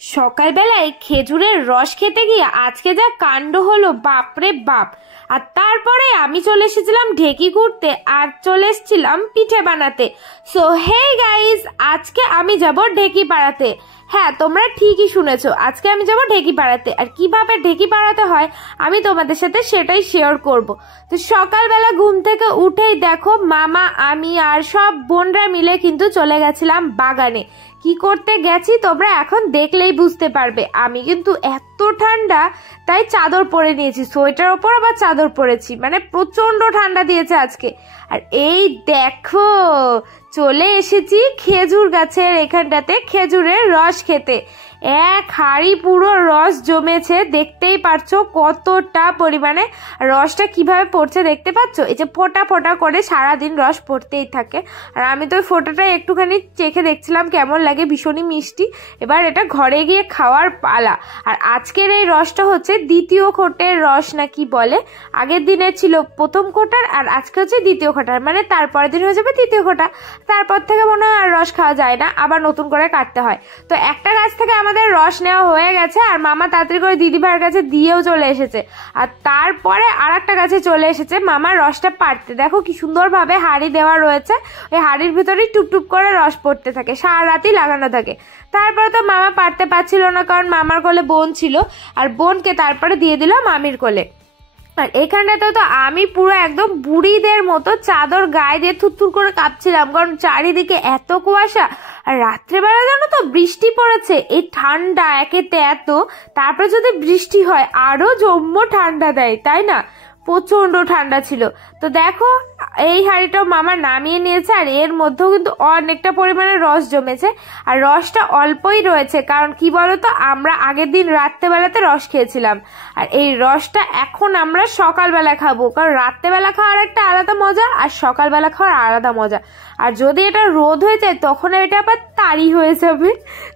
সকালবেলায় খেজুরের রস খেতে গিয়ে আজকে যা কাণ্ড হলো, বাপরে বাপ। আর তারপরে আমি চলে এসেছিলাম ঢেকি করতে আর চলে এসেছিলাম পিঠে বানাতে। সো হে গাইস, আজকে আমি যাব ঢেকি পাড়াতে। হ্যাঁ, তোমরা ঠিকই শুনেছো, আজকে আমি যাব ঢেকি পাড়াতে। আর কিভাবে ঢেকি পাড়াতে হয় আমি তোমাদের সাথে সেটাই শেয়ার করব। তো সকালবেলা ঘুম থেকে উঠেই দেখো মামা, আমি আর সব বোনরা মিলে কিন্তু চলে গেছিলাম বাগানে। কি করতে গেছি তোমরা এখন দেখলেই বুঝতে পারবে। আমি কিন্তু এত ঠান্ডা তাই চাদর পরে নিয়েছি, সোয়েটার ওপর আবার চাদর পরেছি, মানে প্রচন্ড ঠান্ডা দিয়েছে আজকে। আর এই দেখো চলে এসেছি খেজুর গাছের এখানটাতে খেজুরের রস খেতে। এক হাঁড়ি পুরো রস জমেছে, দেখতেই পারছো কতটা পরিমাণে। রসটা কিভাবে পড়ছে দেখতে পাচ্ছ, এই যে ফোঁটা ফোঁটা করে সারাদিন রস পড়তেই থাকে। আর আমি তো ফোঁটাটা একটুখানি চেখে দেখছিলাম কেমন লাগে, ভীষণই মিষ্টি। এবার এটা ঘরে গিয়ে খাওয়ার পালা। আর আজকের এই রসটা হচ্ছে দ্বিতীয় কোটের রস না কি বলে, আগের দিনে ছিল প্রথম কোটার আর আজকে হচ্ছে দ্বিতীয় কোটার, মানে তারপরের দিন হয়ে যাবে তৃতীয় কোটা। তারপর থেকে মনে হয় আর রস খাওয়া যায় না, আবার নতুন করে কাটতে হয়। তো একটা গাছ থেকে আমাদের রস নেওয়া হয়ে গেছে আর মামা তাড়াতাড়ি করে দিদি ভাইয়ের কাছে দিয়েও চলে এসেছে। আর তারপরে আর একটা গাছে চলে এসেছে মামার রসটা পাড়তে। দেখো কি সুন্দরভাবে হাঁড়ি দেওয়া রয়েছে, ওই হাঁড়ির ভিতরেই টুপটুপ করে রস পড়তে থাকে, সারা রাতই লাগানো থাকে। তারপরে তো মামা পারতে পারছিল না, কারণ মামার কোলে বোন ছিল আর বোনকে তারপরে দিয়ে দিল মামির কোলে। আর এখানটাতে তো আমি পুরো একদম বুড়িদের মতো চাদর গায়ে দিয়ে থুরথুর করে কাঁপছিলাম, কারণ চারিদিকে এত কুয়াশা। আর রাত্রেবেলা জানো তো বৃষ্টি পড়েছে। এই ঠান্ডা একেতে এত, তারপরে যদি বৃষ্টি হয় আরো জম্মো ঠান্ডা দেয়, তাই না? প্রচন্ড ঠান্ডা ছিল। তো দেখো এই হাঁড়িটাও মামা নামিয়ে নিয়েছে আর এর মধ্যেও কিন্তু অনেকটা পরিমাণে রস জমেছে। আর রসটা অল্পই রয়েছে, কারণ কি বলতো, আমরা আগের দিন রাত্রেবেলাতে রস খেয়েছিলাম আর এই রসটা এখন আমরা সকালবেলা খাবো, কারণ রাত্রেবেলা খাওয়ার একটা আলাদা মজা আর সকালবেলা খাওয়ার আলাদা মজা। আর যদি এটা রোদ হয়ে যায় তখন এটা আবার তারি হয়ে যাবে।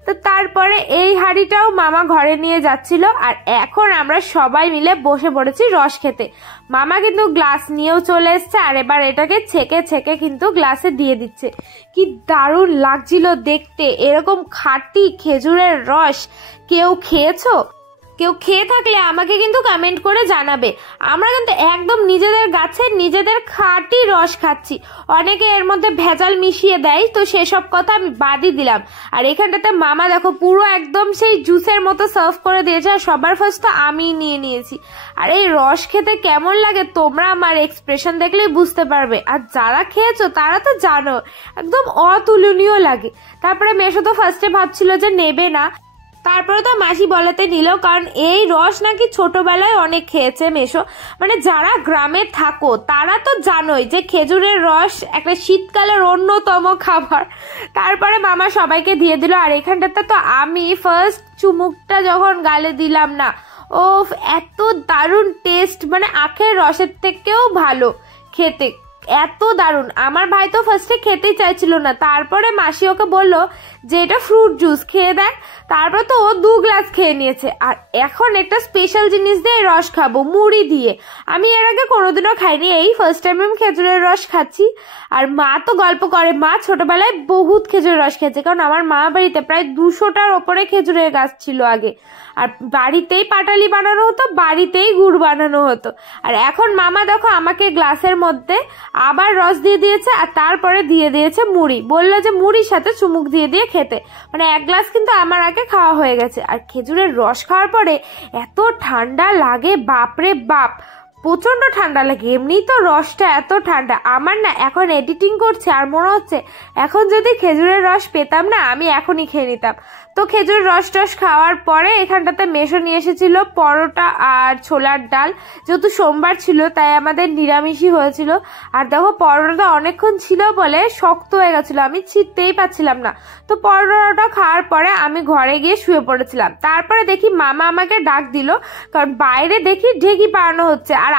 তো তারপরে এই হাঁড়িটাও মামা ঘরে নিয়ে যাচ্ছিল আর এখন আমরা সবাই মিলে বসে পড়েছি রস খেতে। মামা কিন্তু গ্লাস নিয়েও চলে এসছে আর এবার এটাকে ছেঁকে ছেঁকে কিন্তু গ্লাসে দিয়ে দিচ্ছে। কি দারুণ লাগছিল দেখতে এরকম খাঁটি খেজুরের রস। কেউ খেয়েছো? কেউ খেয়ে থাকলে আমাকে কিন্তু কমেন্ট করে জানাবে। আমরা কিন্তু একদম নিজেদের গাছের নিজেদের খাঁটি রস খাচ্ছি। অনেকে এর মধ্যে ভেজাল মিশিয়ে দেয়, তো সেসব কথা আমি বাদই দিলাম। আর এখানটাতে মামা দেখো পুরো একদম সেই জুসের মতো সার্ভ করে দিয়েছে আর সবার ফার্স্ট তো আমি নিয়ে নিয়েছি। আর এই রস খেতে কেমন লাগে তোমরা আমার এক্সপ্রেশন দেখলেই বুঝতে পারবে, আর যারা খেয়েছো তারা তো জানো একদম অতুলনীয় লাগে। তারপরে মেশো তো ফার্স্টে ভাবছিল যে নেবে না, তারপরে তো মাসি বলাতে নিল, কারণ এই রস নাকি ছোটবেলায় অনেক খেয়েছে মেশো। মানে যারা গ্রামে থাকো তারা তো জানোই যে খেজুরের রস একটা শীতকালের অন্যতম খাবার। তারপরে মামা সবাইকে দিয়ে দিল আর এখানটাতে তো আমি ফার্স্ট চুমুকটা যখন গালে দিলাম না, ও এত দারুণ টেস্ট, মানে আখের রসের থেকেও ভালো খেতে, এত দারুণ। আমার ভাই তো ফার্স্টে খেতেই চাইছিল না, তারপরে মাসি ওকে বললো যে এটা ফ্রুট জুস খেয়ে দেখ। তারপর তো ও 2 গ্লাস খেয়ে নিয়েছে। আর এখন একটা স্পেশাল জিনিস দিয়ে রস খাবো, মুড়ি দিয়ে। আমি এর আগে কোনোদিনও খাইনি, এই ফার্স্ট টাইম আমি খেজুরের রস খাচ্ছি। আর মা তো গল্প করে মা ছোটবেলায় বহুত খেজুরের রস খেয়েছে, কারণ আমার মা বাড়িতে প্রায় 200টার ওপরে খেজুরের গাছ ছিল আগে। আর বাড়িতেই পাটালি বানানো হতো, বাড়িতেই গুড় বানানো হতো। আর এখন মামা দেখো আমাকে গ্লাসের মধ্যে আবার রস দিয়ে দিয়েছে আর তারপরে দিয়ে দিয়েছে মুড়ি, বললো যে মুড়ির সাথে চুমুক দিয়ে দিয়ে খেতে। মানে 1 গ্লাস কিন্তু আমার আগে খাওয়া হয়ে গেছে। আর খেজুরের রস খাওয়ার পরে এত ঠান্ডা লাগে, বাপরে বাপ, প্রচন্ড ঠান্ডা লাগে। এমনিই তো রসটা এত ঠান্ডা। আমার না এখন এডিটিং করছে আর মনে হচ্ছে এখন যদি খেজুরের রস পেতাম না আমি এখনই খেয়ে নিতাম। তো খেজুরের রস টস খাওয়ার পরে এখানটাতে মেশো নিয়ে এসেছিল পরোটা আর ছোলার ডাল। যেহেতু সোমবার ছিল তাই আমাদের নিরামিষই হয়েছিল। আর দেখো পরোটাটা অনেকক্ষণ ছিল বলে শক্ত হয়ে গেছিল, আমি ছিটতেই পাচ্ছিলাম না। তো পরোটাটা খাওয়ার পরে আমি ঘরে গিয়ে শুয়ে পড়েছিলাম। তারপরে দেখি মামা আমাকে ডাক দিল, কারণ বাইরে দেখি ঢেকি পাড়ানো হচ্ছে। আর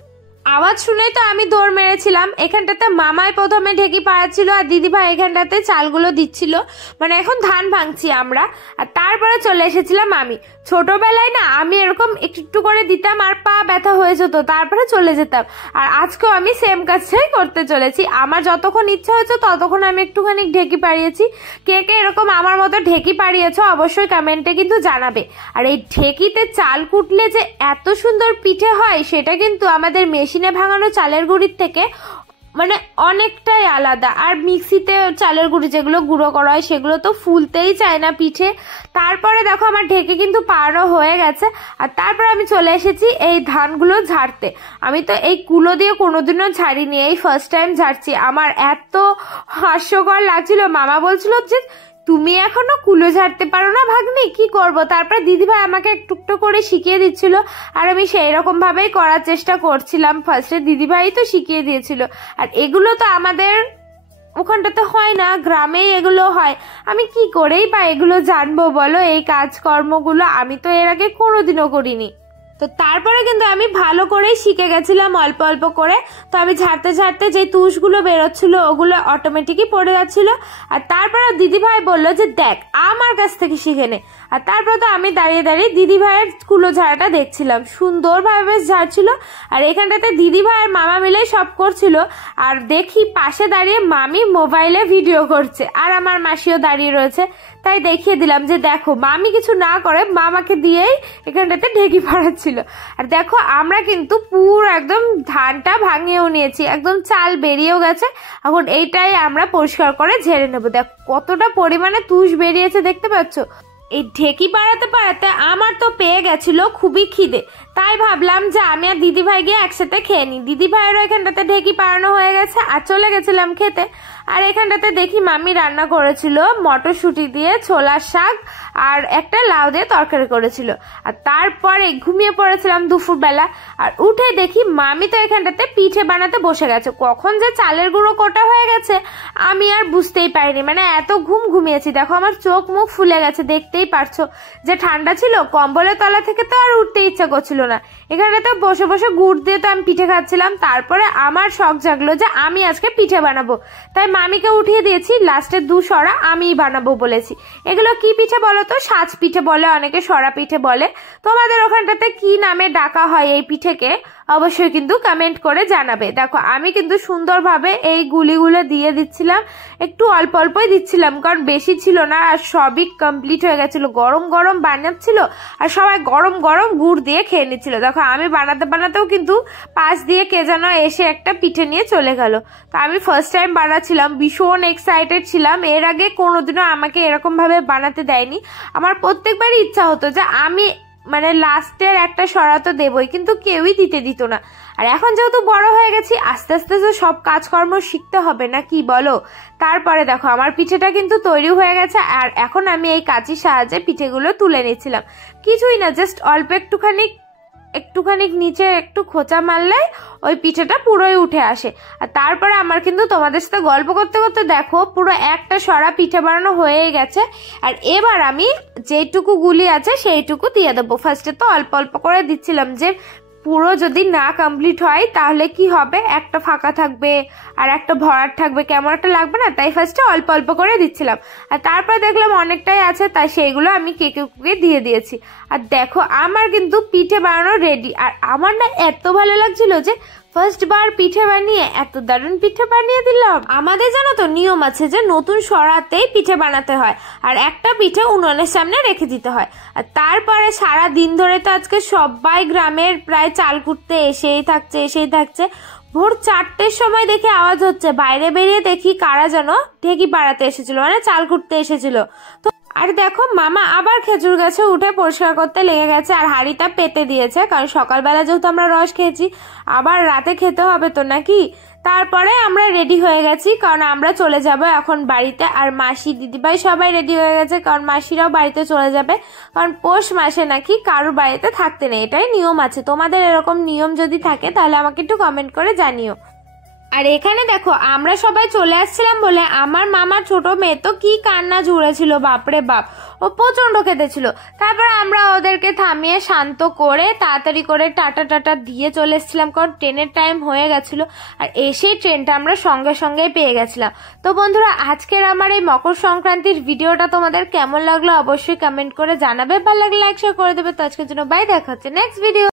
আওয়াজ শুনেই তো আমি দৌড় মেরেছিলাম। এখানটাতে মামাই প্রথমে ঢেকি পাড়াচ্ছিল আর দিদিভাই এখানটাতে চালগুলো দিচ্ছিল, মানে এখন ধান ভাঙছি আমরা। আর তারপরে চলে এসেছিলাম আমি। ছোটবেলায় না আমি এরকম একটু করে দিতাম আর পা ব্যথা হয়ে যেত, তারপরে চলে যেতাম। আর আজকেও আমি সেম কাজটাই করতে চলেছি। আমার যতক্ষণ ইচ্ছা হয়েছে ততক্ষণ আমি একটুখানি ঢেকি পাড়িয়েছি। কে কে এরকম আমার মতো ঢেকি পাড়িয়েছ অবশ্যই কমেন্টে কিন্তু জানাবে। আর এই ঢেকিতে চাল কুটলে যে এত সুন্দর পিঠে হয় সেটা কিন্তু আমাদের মেশিনে ভাঙানো চালের গুঁড়ির থেকে মানে অনেকটাই আলাদা। আর মিক্সিতে চালের গুঁড়ি যেগুলো গুঁড়ো করা হয় সেগুলো তো ফুলতেই চায় না পিঠে। তারপরে দেখো আমার ঢেকে কিন্তু পাড়ানো হয়ে গেছে। আর তারপরে আমি চলে এসেছি এই ধানগুলো ঝাড়তে। আমি তো এই কুলো দিয়ে কোনোদিনও ঝাড়িনি, এই ফার্স্ট টাইম ঝাড়ছি। আমার এত হাস্যকর লাগছিল। মামা বলছিল যে তুমি এখনো কুলো ঝাড়তে পারো না ভাগ্নি, কি করব? তারপরে দিদিভাই আমাকে একটু একটু করে শিখিয়ে দিচ্ছিল আর আমি সেই রকম ভাবেই করার চেষ্টা করছিলাম। ফার্স্টে দিদিভাই তো শিখিয়ে দিয়েছিল। আর এগুলো তো আমাদের ওখানটাতে হয় না, গ্রামেই এগুলো হয়। আমি কি করেই বা এগুলো জানবো বলো, এই কাজকর্মগুলো আমি তো এর আগে কোনোদিনও করিনি। তো তারপরে কিন্তু আমি ভালো করেই শিখে গেছিলাম অল্প অল্প করে। তো আমি ঝাড়তে ঝাড়তে যে তুষগুলো বেরোচ্ছিল ওগুলো অটোমেটিকই পড়ে যাচ্ছিল। আর তারপরে দিদিভাই বললো যে দেখ আমার কাছ থেকে শিখে নে। আর তারপর তো আমি দাঁড়িয়ে দাঁড়িয়ে দিদিভাইয়ের কুলো ঝাড়াটা দেখছিলাম, সুন্দরভাবে বেশ ঝাড়ছিল। আর এখানটাতে দিদিভাই আর মামা মিলেই সব করছিল। আর দেখি পাশে দাঁড়িয়ে মামি মোবাইলে ভিডিও করছে আর আমার মাসিও দাঁড়িয়ে রয়েছে। তাই দেখিয়ে দিলাম যে দেখো মামি কিছু না করে মামাকে দিয়েই এখানটাতে ঢেকি পাড়াচ্ছিল। আর দেখো আমরা কিন্তু পুরো একদম ধানটা ভাঙিয়েও নিয়েছি, একদম চাল বেরিয়েও গেছে। এখন এইটাই আমরা পরিষ্কার করে ঝেড়ে নেবো। দেখো কতটা পরিমাণে তুষ বেরিয়েছে দেখতে পাচ্ছ। এই ঢেকি পাড়াতে পাড়াতে আমার তো পেয়ে গেছিল খুবই খিদে। তাই ভাবলাম যে আমি আর দিদিভাই গিয়ে একসাথে খেয়ে নিই। দিদিভাইয়েরও এখানটাতে ঢেকি পাড়ানো হয়ে গেছে আর চলে গেছিলাম খেতে। আর এখানটাতে দেখি মামি রান্না করেছিল মটরশুঁটি দিয়ে ছোলার শাক আর একটা লাউ দিয়ে তরকারি করেছিল। আর তারপরে ঘুমিয়ে পড়েছিলাম দুপুরবেলা। আর উঠে দেখি মামি তো এখানটাতে পিঠে বানাতে বসে গেছে। কখন যে চালের গুঁড়ো কোটা হয়ে গেছে আমি আর বুঝতেই পারিনি, মানে এত ঘুমিয়েছি। দেখো আমার চোখ মুখ ফুলে গেছে, দেখতেই পারছো যে ঠান্ডা ছিল, কম্বলের তলা থেকে তো আর উঠতে ইচ্ছা করছিল না। এখানটাতে বসে বসে গুড় দিয়ে তো আমি পিঠে খাচ্ছিলাম। তারপরে আমার শখ জাগলো যে আমি আজকে পিঠে বানাবো। তাই মামিকে উঠিয়ে দিয়েছি, লাস্টে 2 সরা আমিই বানাবো বলেছি। এগুলো কি পিঠে বলো তো? সাজ পিঠে বলে, অনেকে সরা পিঠে বলে। তোমাদের ওখানটাতে কি নামে ডাকা হয় এই পিঠেকে অবশ্যই কিন্তু কমেন্ট করে জানাবে। দেখো আমি কিন্তু সুন্দরভাবে এই গুলিগুলো দিয়ে দিচ্ছিলাম, একটু অল্প অল্পই দিচ্ছিলাম কারণ বেশি ছিল না। আর সবই কমপ্লিট হয়ে গেছিল, গরম গরম বানাচ্ছিল আর সবাই গরম গরম গুড় দিয়ে খেয়ে নিচ্ছিল। দেখো আমি বানাতে বানাতেও কিন্তু পাশ দিয়ে কে যেন এসে একটা পিঠে নিয়ে চলে গেল। তো আমি ফার্স্ট টাইম বানাচ্ছিলাম, ভীষণ এক্সাইটেড ছিলাম। এর আগে কোনোদিনও আমাকে এরকম ভাবে বানাতে দেয়নি। আমার প্রত্যেকবারই ইচ্ছা হতো যে আমি মানে লাস্টের একটা সরা তো দেবই, কিন্তু কেউই দিত না। আর এখন যেহেতু বড় হয়ে গেছি আস্তে আস্তে তো সব কাজকর্ম শিখতে হবে না, কি বলো? তারপরে দেখো আমার পিঠেটা কিন্তু তৈরি হয়ে গেছে। আর এখন আমি এই কাঁচির সাহায্যে পিঠেগুলো তুলে নিচ্ছিলাম। কিছুই না, জাস্ট অল্প একটুখানি নিচে একটু খোঁচা মারলে ওই পিঠেটা পুরোই উঠে আসে। আর তারপরে আমার কিন্তু তোমাদের সাথে গল্প করতে করতে দেখো পুরো একটা সরা পিঠে বানানো হয়ে গেছে। আর এবার আমি যেটুকু গুলি আছে সেইটুকু দিয়ে দেবো। ফার্স্টে তো অল্প অল্প করে দিচ্ছিলাম, যে পুরো যদি না কমপ্লিট হয় তাহলে কি হবে, একটা ফাঁকা থাকবে আর একটা ভরাট থাকবে, কেমন একটা লাগবে না। তাই ফার্স্টে অল্প অল্প করে দিচ্ছিলাম। আর তারপরে দেখলাম অনেকটাই আছে, তাই সেইগুলো আমি কেকে দিয়ে দিয়েছি। আর দেখো আমার কিন্তু পিঠে বানানো রেডি। আর আমার না এত ভালো লাগছিল যে ফার্স্ট বার পিঠে বানিয়ে এত দারুণ পিঠে বানিয়ে দিলাম। আমাদের জানো তো নিয়ম আছে যে নতুন সরাতেই পিঠে বানাতে হয় আর একটা পিঠে উনুনের সামনে রেখে দিতে হয়। আর তারপরে সারা দিন ধরে তো আজকে সবাই গ্রামের প্রায় চাল কুটতে এসেই থাকছে। ভোর 4টের সময় দেখে আওয়াজ হচ্ছে, বাইরে বেরিয়ে দেখি কারা যেন ঢেকি পাড়াতে এসেছিল, মানে চাল কুটতে এসেছিল। তো আর দেখো মামা আবার খেজুর গাছে উঠে পরিষ্কার করতে লেগে গেছে আর হাঁড়িটা পেতে দিয়েছে, কারণ সকালবেলা যেহেতু আমরা রস খেয়েছি আবার রাতে খেতে হবে তো নাকি। তারপরে আমরা রেডি হয়ে গেছি, কারণ আমরা চলে যাব এখন বাড়িতে। আর মাসি দিদিভাই সবাই রেডি হয়ে গেছে, কারণ মাসিরাও বাড়িতে চলে যাবে, কারণ পৌষ মাসে নাকি কারোর বাড়িতে থাকতে নেই, এটাই নিয়ম আছে। তোমাদের এরকম নিয়ম যদি থাকে তাহলে আমাকে একটু কমেন্ট করে জানিও। আর এখানে দেখো আমরা সবাই চলে আসছিলাম বলে আমার মামার ছোট মেয়ে তো কি কান্না জুড়েছিল, বাপরে বাপ, ও প্রচন্ড কেঁদেছিল। তারপর আমরা ওদেরকে থামিয়ে শান্ত করে তাড়াতাড়ি করে টাটা টাটা দিয়ে চলে এসেছিলাম, কারণ ট্রেনের টাইম হয়ে গেছিল। আর এসেই ট্রেনটা আমরা সঙ্গে সঙ্গেই পেয়ে গেছিলাম। তো বন্ধুরা, আজকের আমার এই মকর সংক্রান্তির ভিডিওটা তোমাদের কেমন লাগলো অবশ্যই কমেন্ট করে জানাবে। ভালো লাগলে লাইক শেয়ার করে দেবে। তো আজকের জন্য বাই, দেখা হচ্ছে নেক্সট ভিডিও।